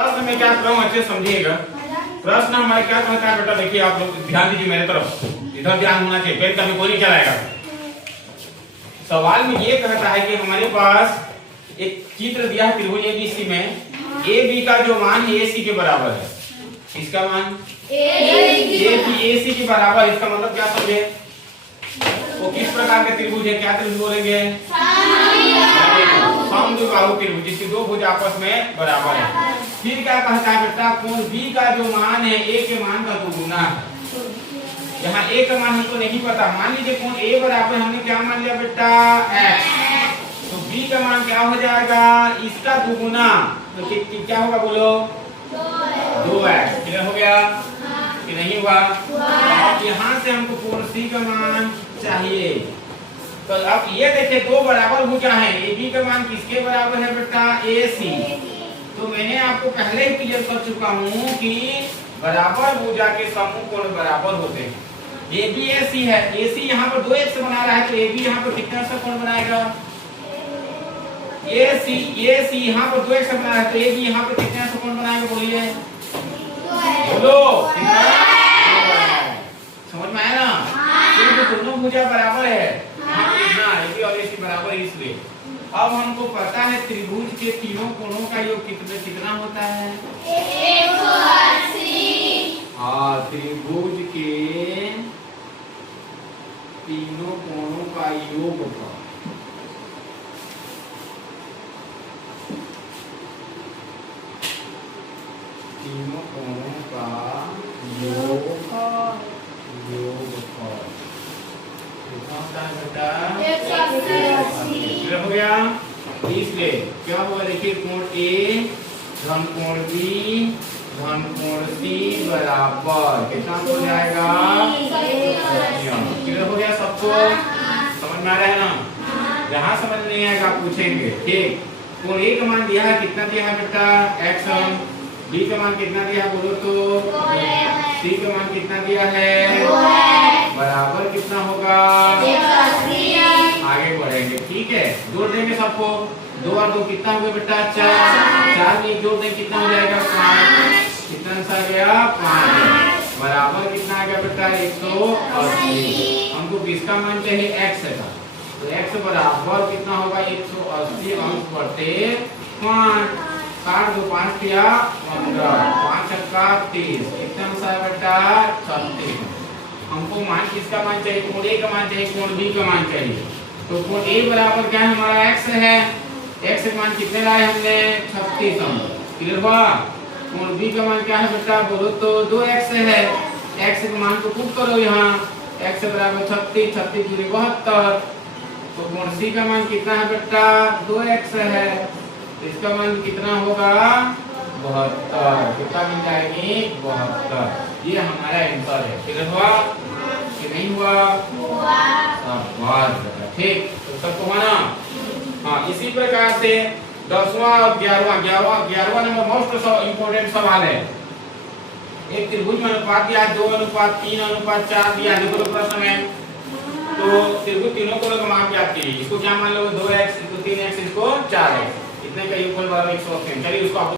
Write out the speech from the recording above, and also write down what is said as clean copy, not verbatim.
प्रश्न में क्या क्रम अच्छे समझिएगा। प्रश्न हमारे क्या कहता है बेटा, देखिए आप लोग ध्यान दीजिए मेरे तरफ, इधर ध्यान होना चाहिए, पेन कभी कोई नहीं चलाएगा। सवाल में ये कहता है कि हमारे पास एक चित्र दिया है त्रिभुज एबीसी में, ए बी का जो मान है ए सी के बराबर है। इसका मान ए सी के बराबर, इसका मतलब क्या समझे, वो किस प्रकार के त्रिभुज है, क्या त्रिभुज बोलेंगे, समद्विबाहु त्रिभुज, जिसकी दो भुज आपस में बराबर है। फिर क्या कहता है बेटा, कोण बी का जो मान है ए के मान का दोगुना है। यहाँ ए का मान हमको नहीं पता, मान लीजिए कोण ए बराबर हमने क्या मान लिया बेटा x, तो बी का मान क्या हो जाएगा, इसका दोगुना, तो क्या होगा बोलो, 2x। क्लियर हो गया कि नहीं हुआ? अब यहाँ से हमको कोण सी का मान चाहिए। तो अब ये देखिए दो बराबर भुजा है, ए बी का मान किसके बराबर है बेटा, ए सी। तो मैंने आपको पहले ही क्लियर कर चुका हूँ कि बराबर भुजा के समूह कोण बराबर होते हैं। ए बी ए सी है, ए सी यहाँ पर 2x से बना रहा है, तो ए बी यहाँ पर कितना सा कोण बनाएगा, ए सी यहाँ पर 2x से बना रहा है, तो ए बी यहाँ पर कितना सा कोण बनाएगा, बोलिए बोलो, समझ में आया ना? क्योंकि दोनों भुजा बराबर है, ए बी और ए सी बराबर है, इसलिए अब हमको पता है त्रिभुज के तीनों कोणों का योग कितना होता है, 180। हाँ, त्रिभुज के तीनों कोणों का योग तीनों कोणों का योग कितना होता है बेटा, 180 हो गया। इसलिए क्या हुआ, देखिए कोण ए धन कोण बी धन कोण सी बराबर कितना हो जाएगा, क्लियर हो गया सबको? समझ में आ रहा है ना? जहाँ समझ नहीं आएगा पूछेंगे, ठीक। कोण ए का मान दिया है, कितना दिया है बेटा, x, बी का मान कितना दिया है बोलो तो, सी का मान कितना दिया है, बराबर कितना होगा, 180। आगे बढ़ेंगे, ठीक है, जोड़ देंगे सबको, 2 और 2 कितना हो गया बेटा, 4, 4 में जोड़ देंगे कितना हो जाएगा, 5, कितना सा गया, 5, बराबर कितना आ गया बेटा, 180। हमको किसका मान चाहिए, x का, तो x बराबर कितना होगा, 180 अंश बटे 5, 4 2 5 किया 15, 5 का 30, कितना सा बेटा, 36। हमको मान किसका मान चाहिए, कोण ए का मान चाहिए, कोण बी का मान चाहिए। तो कोण ए बराबर क्या है हमारा, x है, x का मान कितने लाए हमने, 36 अंश, क्लियर हुआ? कोण बी का मान क्या है बेटा, बोलो तो 2x है, x के मान को पुट करो यहाँ, x बराबर 36, 36 दूनी 72, तो कोण सी का मान कितना है बेटा, 2x है, इसका मान कितना होगा, 72, कितना मिल जाएगी, 72। ये हमारा आंसर है, क्लियर हुआ कि नहीं हुआ? ठीक, तो सबको माना। हाँ, इसी प्रकार से 10वां और 11वां नंबर मोस्ट इम्पोर्टेंट सवाल है। एक त्रिभुज में अनुपात दिया है, 2:3:4 दिया है, देखो प्रश्न में। तो त्रिभुज तीनों कोणों का मान ज्ञात कीजिए। इसको क्या मान लो, 2x, इसको 3x, इसको 4x, इतने का योग बराबर 180। चलिए उसको